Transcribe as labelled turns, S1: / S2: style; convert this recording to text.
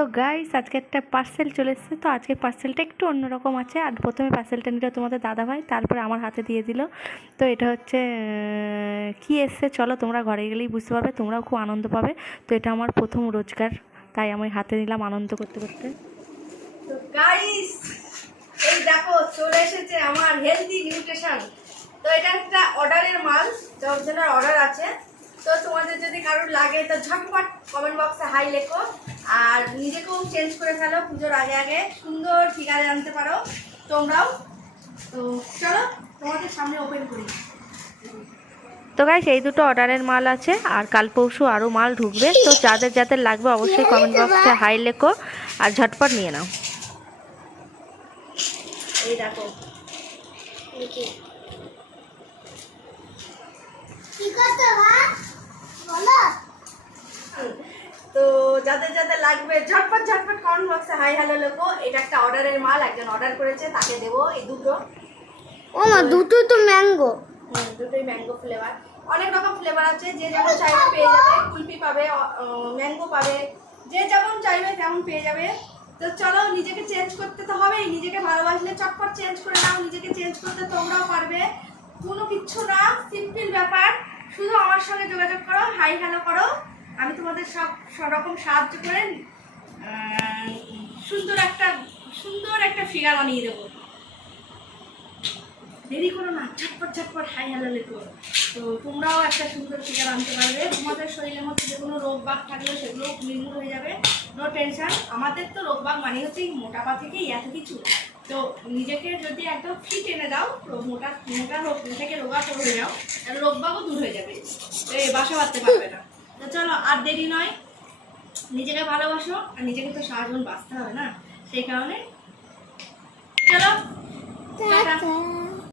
S1: তো গাইস আজকে একটা পার্সেল চলে এসেছে। তো আজকে পার্সেলটা একটু অন্যরকম আছে। আর প্রথমে পার্সেলটা নিল তোমাদের দাদা ভাই তারপরে আমার হাতে দিয়ে দিল। তো এটা হচ্ছে কি এসছে চলো তোমরা ঘরে গেলেই বুঝতে পারবে, তোমরাও খুব আনন্দ পাবে। তো এটা আমার প্রথম রোজগার, তাই আমি হাতে নিলাম আনন্দ করতে করতে।
S2: আমার হেলদি নিউট্রিশন তো এটা একটা অর্ডারের মাল জনের অর্ডার আছে। তো তোমাদের যদি কারোর লাগে তো ঝটপট কমেন্ট বক্সে হাই লেখো। আর নিজেকেও চেঞ্জ করে ফেলো পুজোর আগে আগে। সুন্দর ঠিকানা জানতে পারো তোমরাও। তো চলো তোমাদের সামনে ওপেন করি।
S1: তো গাইস এই দুটো অর্ডারের মাল আছে আর কাল পরশু আরও মাল ঢুকবে। তো যাদের যাদের লাগবে অবশ্যই কমেন্ট বক্সে হাই লেখো। আর ঝটপট নিয়ে নাও।
S2: এই দেখো তো যাদের যাদের লাগবে ঝটপট ঝটপট কমেন্ট বক্সে হাই হ্যালো লেখো। এটা একটা অর্ডারের মাল একজন অর্ডার করেছে তাকে দেবো। এই দুটো।
S3: ও মা দুটো তো ম্যাঙ্গো
S2: হুম, দুটোই ম্যাঙ্গো ফ্লেভার অনেক রকম ফ্লেভার আছে যে যেমন চাইবে পেয়ে যাবে কুলপি পাবে ম্যাঙ্গো পাবে যে যেমন চাইবে তেমন পেয়ে যাবে। তো চলো নিজেকে চেঞ্জ করতে তো হবেই নিজেকে ভালোবাসলে চটপট চেঞ্জ করে নাও নিজেকে চেঞ্জ করতে তোমরাও পারবে। কোনো কিচ্ছু না সিম্পল ব্যাপার। শুধু আমার সঙ্গে যোগাযোগ করো হাই হ্যালো করো। আমি তোমাদের সব রকম সাহায্য করে সুন্দর একটা সুন্দর একটা ফিগার বানিয়ে দেবো। দেরি করো না, ঝটপট ঝটপট, হাই হ্যালো লেখো তো তোমরাও একটা সুন্দর ফিগার আনতে পারবে। তোমাদের শরীরের মধ্যে যে কোনো রোগ বাগ থাকলে সেগুলো নির্মূল হয়ে যাবে। নো টেনশন আমাদের তো রোগ বাগ মানে হচ্ছে মোটাপা থেকেই এত কিছু। তো নিজেকে যদি একদম ফিট এনে দাও মোটা মোটা রোগ থেকে রোগা করে যাও, তাহলে রোগ বাগও দূর হয়ে যাবে। তো এ বাসা বাঁধতে পারবে না। তো চলো, আর দেরি নয়। নিজেকে ভালোবাসো, আর নিজেকে তো সারা জীবন বাঁচতে হবে না, সেই কারণে। চলো